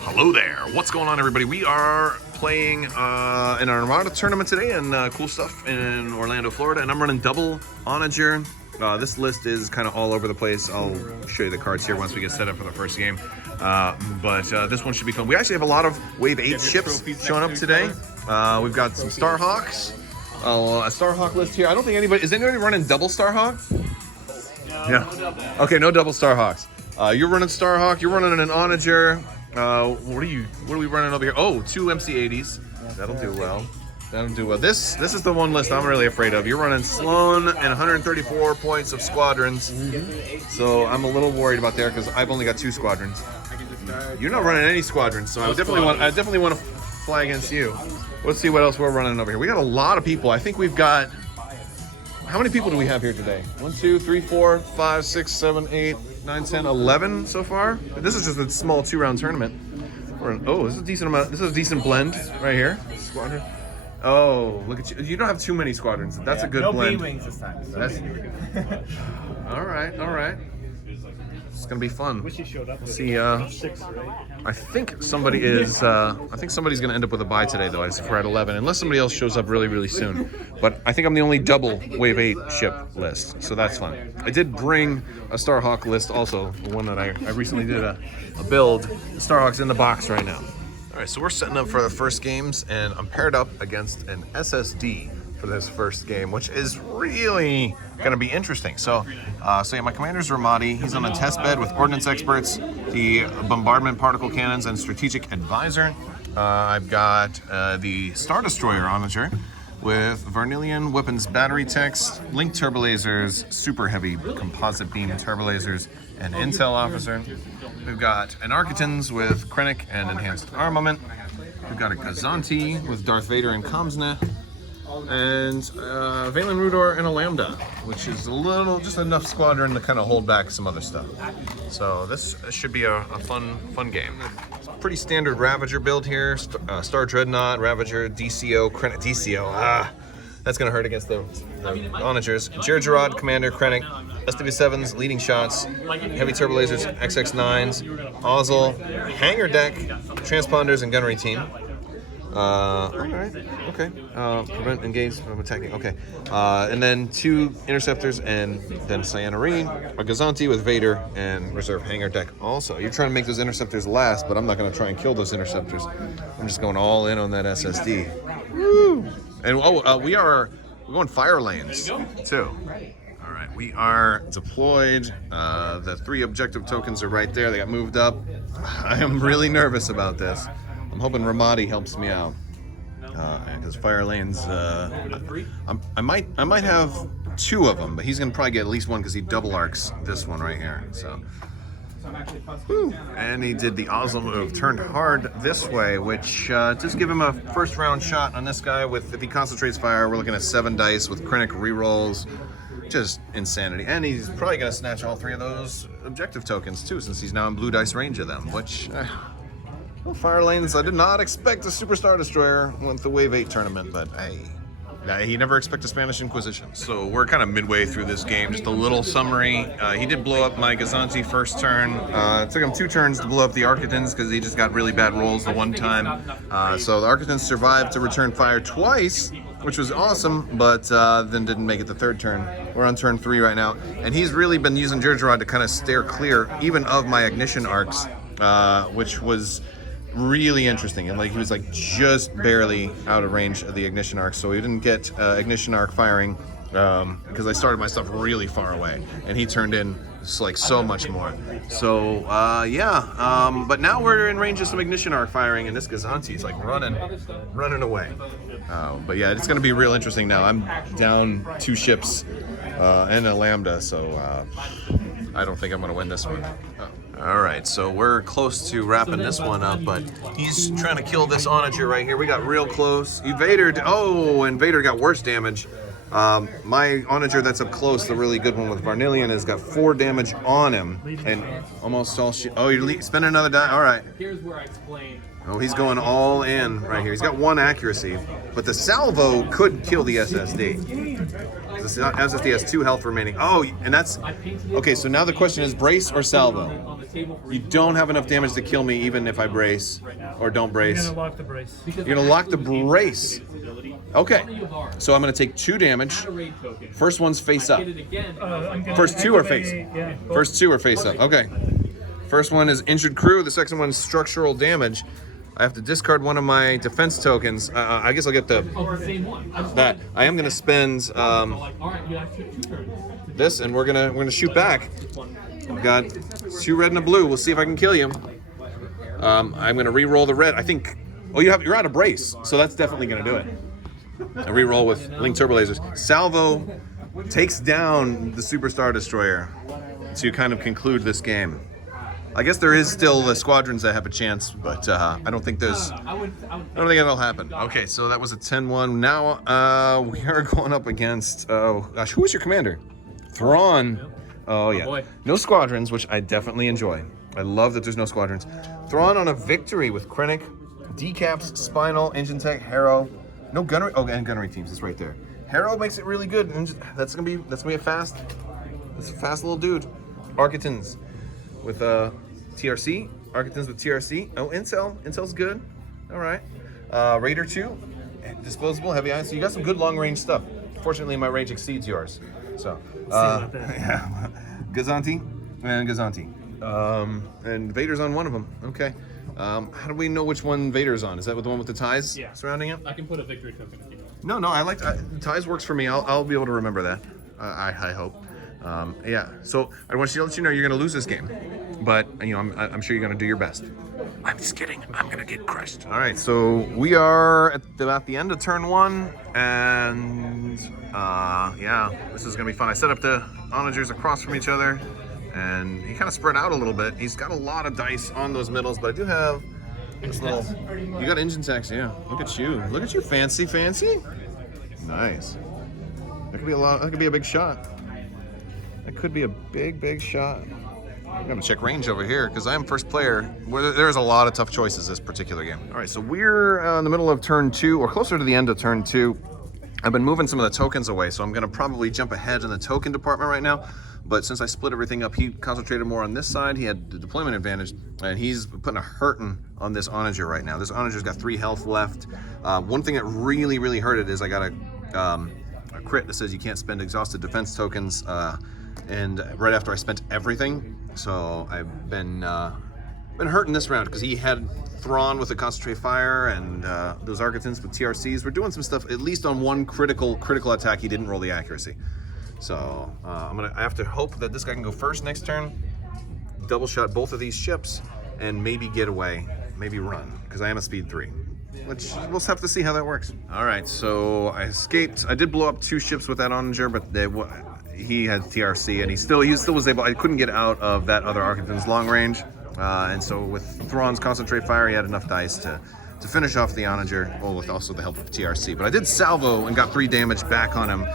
Hello there. What's going on, everybody? We are playing an Armada tournament today and cool stuff in Orlando, Florida, and I'm running Double Onager. This list is kind of all over the place. I'll show you the cards here once we get set up for the first game. But this one should be fun. We actually have a lot of Wave 8 ships showing up today. We've got some Starhawks. A Starhawk list here. I don't think anybody... Is anybody running Double Starhawk? Yeah. Okay, no Double Starhawks. You're running Starhawk. You're running an Onager. What are we running over here? Oh, 2 MC80s. That'll do well. That'll do well. This is the one list I'm really afraid of. You're running Sloan and 134 points of squadrons. So I'm a little worried about there because I've only got 2 squadrons. You're not running any squadrons, so I definitely want to fly against you. Let's see what else we're running over here. We got a lot of people. I think we've got... How many people do we have here today? 1, 2, 3, 4, 5, 6, 7, 8, 9, 10, 11 so far. This is just a small 2-round tournament. This is a decent amount. This is a decent blend right here. Squadron. Oh, look at you. You don't have too many squadrons. That's a good blend. No B-wings this time. All right. It's gonna be fun. Wish he showed up. See, 6, right? I think somebody is. I think somebody's gonna end up with a bye today, though. We're at 11, unless somebody else shows up really, really soon. But I think I'm the only double Wave 8 ship list, so that's fun. I did bring a Starhawk list, also the one that I recently did a build. The Starhawk's in the box right now. All right, so we're setting up for the first games, and I'm paired up against an SSD for this first game, which is really gonna be interesting. So yeah, my commander's Ramadi. He's on a test bed with ordnance experts, the bombardment particle cannons, and strategic advisor. I've got the Star Destroyer Onager with Varnilian weapons battery techs, linked turbolasers, super heavy composite beam turbolasers, and intel officer. We've got an Architans with Krennic and enhanced armament. We've got a Gazanti with Darth Vader and Comsnet. And Valen Rudor and a Lambda, which is just enough squadron to kind of hold back some other stuff. So this should be a fun game. It's a pretty standard Ravager build here. Star Dreadnought, Ravager, DCO, Krennic, DCO. That's gonna hurt against the Onagers. Jirgerod, Commander, Krennic, SW7s, leading shots, heavy turbolasers, XX9s, Ozzel, hangar deck, transponders, and gunnery team. Alright, okay. Prevent, engage from attacking, okay. And then 2 interceptors and then Cyanarine, a Gazanti with Vader, and reserve hangar deck also. You're trying to make those interceptors last, but I'm not going to try and kill those interceptors. I'm just going all in on that SSD. Woo! And we're going fire lanes too. All right, we are deployed. The 3 objective tokens are right there. They got moved up. I am really nervous about this. I'm hoping Ramadi helps me out, because fire lanes. I might have 2 of them, but he's gonna probably get at least 1 because he double arcs this one right here. So, woo. And he did the Oslo move, turned hard this way, which just give him a first round shot on this guy. With if he concentrates fire, we're looking at 7 dice with Krennic rerolls. Just insanity. And he's probably gonna snatch all 3 of those objective tokens too, since he's now in blue dice range of them, which. Well, fire lanes, I did not expect a Super Star Destroyer with the Wave 8 tournament, but hey, he never expected Spanish Inquisition. So we're kind of midway through this game, just a little summary. He did blow up my Gazanti first turn. It took him 2 turns to blow up the Architans because he just got really bad rolls the one time. So the Architans survived to return fire twice, which was awesome, but then didn't make it the 3rd turn. We're on turn 3 right now, and he's really been using Jirgerod to kind of steer clear even of my ignition arcs, which was really interesting. And he was just barely out of range of the ignition arc, so he didn't get ignition arc firing because I started my stuff really far away, and he turned in so much more. So but now we're in range of some ignition arc firing, and this Gazanti's running away. But yeah, it's going to be real interesting now. I'm down 2 ships and a Lambda, so I don't think I'm going to win this one. All right, so we're close to wrapping this one up, but he's trying to kill this Onager right here. We got real close. Vader, and Vader got worse damage. My Onager that's up close, the really good one with Varnilian, has got 4 damage on him, and almost all shit. Oh, you're spending another die? All right. Here's where I explain Oh, he's going all in right here. He's got 1 accuracy, but the salvo could kill the SSD. The SSD has 2 health remaining. Oh, and that's... Okay, so now the question is brace or salvo? You don't have enough damage to kill me even if I brace or don't brace. You're gonna lock the brace. You're gonna lock the brace. Okay, so I'm gonna take 2 damage. First one's face up. First 2 are face. First 2 are face up. Okay. First one is injured crew. The second one is structural damage. I have to discard one of my defense tokens. I guess I'll get that. I am gonna spend this, and we're gonna shoot back. I've got 2 red and a blue. We'll see if I can kill you. I'm gonna re-roll the red. I think. Oh, you're out of brace, so that's definitely gonna do it. A re-roll with Link Turbo Lasers. Salvo takes down the Superstar Destroyer to kind of conclude this game. I guess there is still the squadrons that have a chance, but I don't think it'll happen. Okay, so that was a 10-1. Now we are going up against, oh gosh, who is your commander? Thrawn. Oh yeah, no squadrons, which I definitely enjoy. I love that there's no squadrons. Thrawn on a victory with Krennic, Decaps, Spinal, Engine Tech, Harrow. No gunnery. Oh, and gunnery teams. It's right there. Harrow makes it really good. That's gonna be a fast little dude. Architons with TRC. Architons with TRC. Oh, Intel's good. All right. Raider 2, disposable, heavy iron. So you got some good long range stuff. Fortunately, my range exceeds yours. So, yeah. Gazanti and Gazanti. And Vader's on one of them. Okay. How do we know which one Vader's on? Is that the one with the ties surrounding it? I can put a victory token if you want. No, I like ties works for me. I'll be able to remember that. I hope. Yeah. So I want to let you know you're going to lose this game, but I'm sure you're going to do your best. I'm just kidding. I'm going to get crushed. All right. So we are at about the end of turn 1, and yeah, this is going to be fun. I set up the onagers across from each other, and he kind of spread out a little bit. He's got a lot of dice on those middles, but I do have this little... You got engine techs, yeah. Look at you. Look at you, fancy. Nice. That could be a lot. That could be a big shot. That could be a big shot. I'm gonna check range over here because I am first player. There's a lot of tough choices this particular game. All right, so we're in the middle of turn 2, or closer to the end of turn 2. I've been moving some of the tokens away, so I'm gonna probably jump ahead in the token department right now. But since I split everything up, he concentrated more on this side. He had the deployment advantage, and he's putting a hurtin' on this Onager right now. This Onager's got 3 health left. One thing that really hurt it is I got a crit that says you can't spend exhausted defense tokens, and right after I spent everything. So I've been hurting this round because he had Thrawn with a concentrate fire, and those Architons with TRCs. We're doing some stuff, at least on one critical attack. He didn't roll the accuracy. So I have to hope that this guy can go first next turn, double shot both of these ships, and maybe get away, maybe run, because I am a speed 3. Which we'll have to see how that works. All right, so I escaped. I did blow up 2 ships with that Onager, but he had TRC, and he still was able. I couldn't get out of that other Architon's long range, and so with Thrawn's concentrate fire, he had enough dice to finish off the Onager, well, with also the help of TRC. But I did salvo and got 3 damage back on him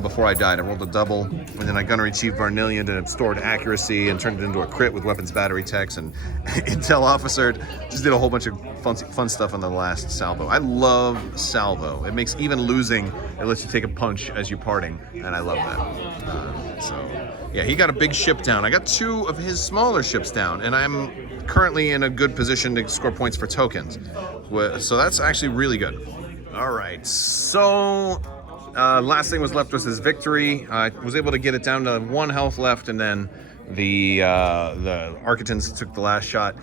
before I died. I rolled a double, and then I gunnery chief Varnillion and stored accuracy and turned it into a crit with weapons battery techs, and intel officered. Just did a whole bunch of fun stuff on the last salvo. I love salvo. It makes even losing, it lets you take a punch as you're parting, and I love that. So yeah, he got a big ship down. I got 2 of his smaller ships down, and I'm currently in a good position to score points for tokens. So that's actually really good. All right, so last thing was left was his victory. I was able to get it down to 1 health left, and then the Architons took the last shot.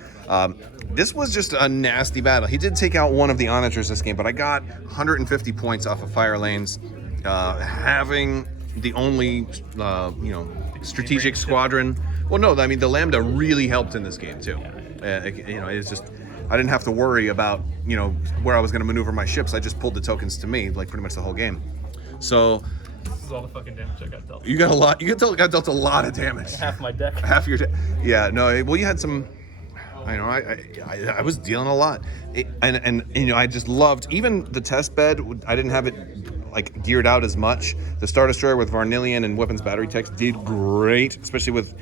This was just a nasty battle. He did take out one of the Onagers this game, but I got 150 points off of fire lanes. Having the only strategic squadron. Well, no, I mean the Lambda really helped in this game too. It's just I didn't have to worry about where I was going to maneuver my ships. I just pulled the tokens to me like pretty much the whole game. So this is all the fucking damage I got dealt. You got a lot. You got dealt a lot of damage. Half my deck. Half your deck. Yeah. No. Well, you had some. I was dealing a lot, and I just loved even the test bed. I didn't have it like geared out as much. The Star Destroyer with Varnillion and weapons battery techs did great, especially with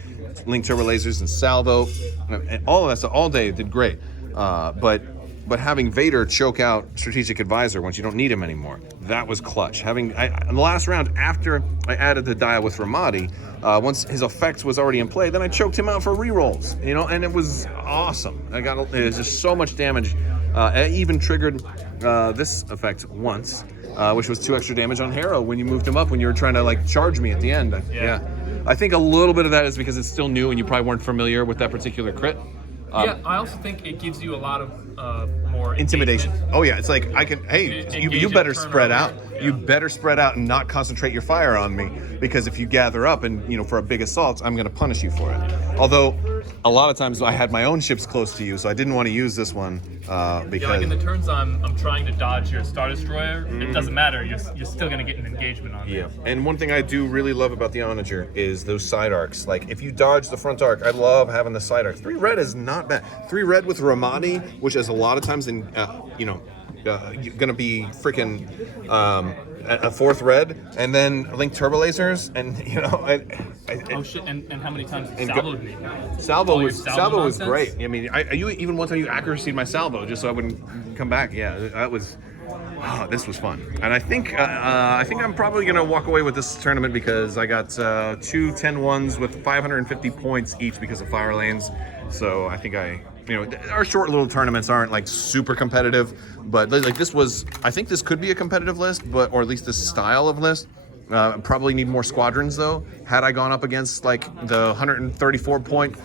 Link Turbo Lasers and salvo, and all of that stuff all day did great. But but having Vader choke out Strategic Advisor once you don't need him anymore, that was clutch. In the last round, after I added the dial with Ramadi, once his effect was already in play, then I choked him out for rerolls, and it was awesome. It was just so much damage. I even triggered this effect once, which was 2 extra damage on Harrow when you moved him up when you were trying to like charge me at the end. Yeah. I think a little bit of that is because it's still new and you probably weren't familiar with that particular crit. Yeah, I also think it gives you a lot of more Intimidation. engagement. Oh yeah, it's like you better spread out. Yeah. You better spread out and not concentrate your fire on me, because if you gather up and for a big assault, I'm going to punish you for it. Although a lot of times I had my own ships close to you, so I didn't want to use this one because Yeah, like in the turns I'm trying to dodge your Star Destroyer, it doesn't matter. You're still gonna get an engagement on yeah. it. And one thing I do really love about the Onager is those side arcs. Like if you dodge the front arc, I love having the side arc. 3 red is not bad. 3 red with Ramadi, which is a lot of times in gonna be freaking a 4th red, and then Link Turbo Lasers, and Oh shit! And how many times it salvoed me? Salvo All your was salvo was nonsense? great. I mean, you even one time you accuracy'd my salvo just so I wouldn't come back. Yeah, that was. Oh, this was fun, and I think I'm probably gonna walk away with this tournament because I got 2 10-1s with 550 points each because of fire lanes. So I think our short little tournaments aren't like super competitive, but like this was. I think this could be a competitive list, or at least this style of list. Probably need more squadrons though. Had I gone up against like the 134 point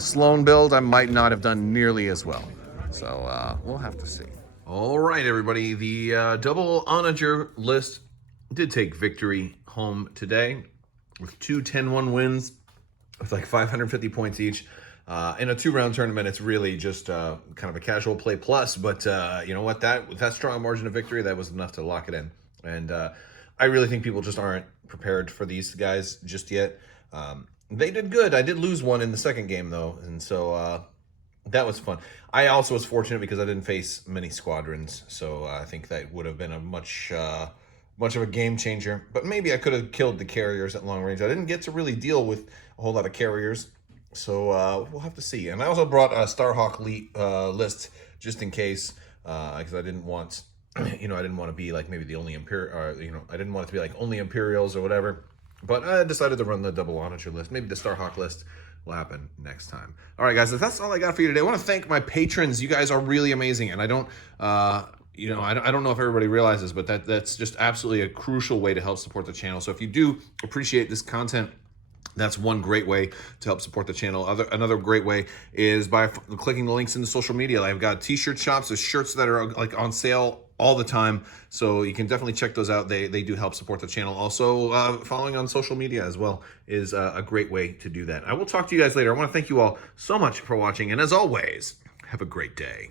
Sloan build, I might not have done nearly as well. So we'll have to see. All right, everybody. The Double Onager list did take victory home today with 2 10-1 wins with like 550 points each. In a 2-round tournament, it's really just kind of a casual play plus, but you know what? With that strong margin of victory, that was enough to lock it in. And I really think people just aren't prepared for these guys just yet. They did good. I did lose one in the second game, though, and so that was fun. I also was fortunate because I didn't face many squadrons, so I think that would have been a much of a game changer. But maybe I could have killed the carriers at long range. I didn't get to really deal with a whole lot of carriers, so we'll have to see. And I also brought a Starhawk list just in case, because I didn't want... I didn't want to be like maybe the only Imperial, I didn't want it to be like only Imperials or whatever. But I decided to run the Double Onager list. Maybe the Starhawk list will happen next time. All right, guys, that's all I got for you today. I want to thank my patrons. You guys are really amazing, and I don't know if everybody realizes, but that's just absolutely a crucial way to help support the channel. So if you do appreciate this content, that's one great way to help support the channel. Another great way is by clicking the links in the social media. I've got t-shirt shops. There's shirts that are like on sale all the time, so you can definitely check those out. They do help support the channel. Also, following on social media as well is a great way to do that. I will talk to you guys later. I want to thank you all so much for watching, and as always, have a great day.